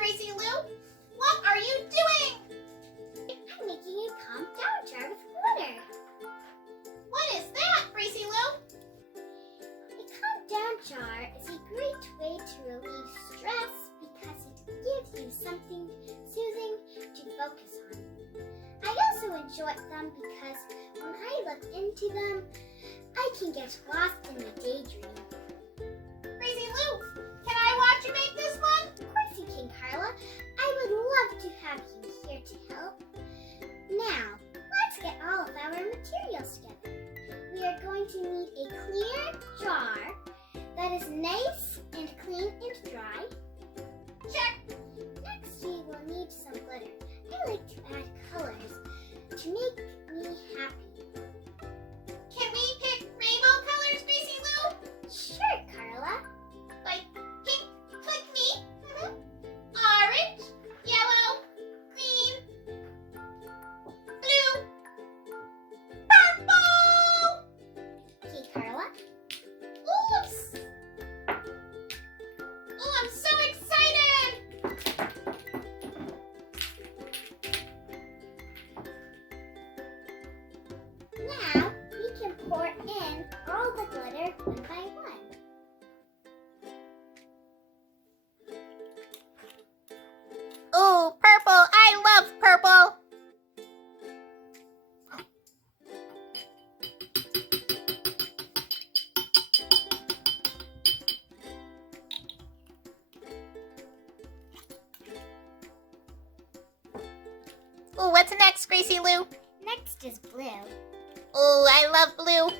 Gracie Loo. What are you doing? I'm making a calm down jar with glitter. What is that, Gracie Loo? A calm down jar is a great way to relieve stress because it gives you something soothing to focus on. I also enjoy them because when I look into them, I can get lost in a daydream. Gracie Loo, can I watch you make this one? Of course you can, Carla. I would love to have you here to help. Now, let's get all of our materials together. We are going to need a clear jar that is nice and clean and dry. Check. Next, we will need some glitter. I like to add colors to make me happy. Can we pick rainbow colors, Gracie Loo? Sure, Carla. Like pink, click me. Orange, yellow, green, blue, purple. Okay, Carla. Oops. Oh, I'm so excited. Now, we can pour in all the glitter one by one. Ooh, purple. I love purple. Ooh, what's next, Gracie Loo? Next is blue. Ooh, I love blue.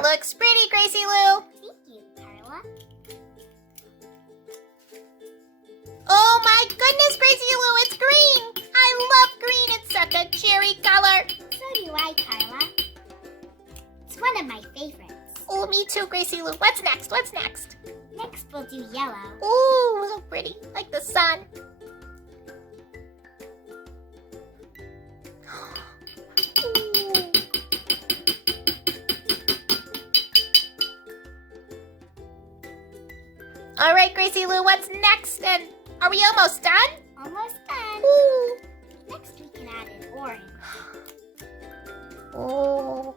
Looks pretty, Gracie Loo. Thank you, Carla. Oh my goodness, Gracie Loo, it's green. I love green. It's such a cheery color. So do I, Carla. It's one of my favorites. Oh, me too, Gracie Loo. What's next? What's next? Next, we'll do yellow. Ooh, so pretty, like the sun. Ooh. All right, Gracie Loo, what's next? And are we almost done? Almost done. Ooh. Next, we can add an orange. Oh.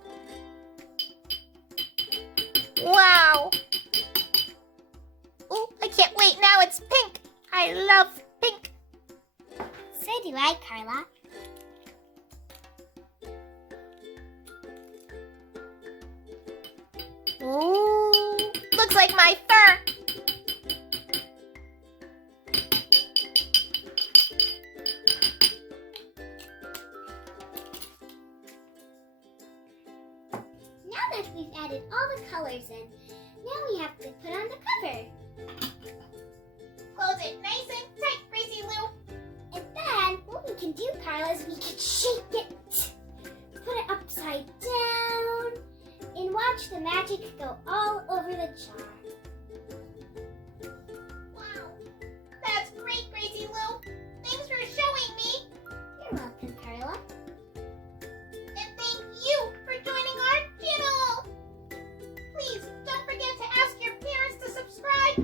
Wow. Oh, I can't wait. Now it's pink. I love pink. So do I, Carla. Ooh. Looks like my fur. Now that we've added all the colors in, now we have to put on the cover. Close it nice and tight, Gracie Loo. And then, what we can do, Carla, is we can shake it. Put it upside down. And watch the magic go all over the jar. Wow. That's great, Gracie Loo. Thanks for showing me. You're welcome, Carla. And thank you for joining our channel. Please don't forget to ask your parents to subscribe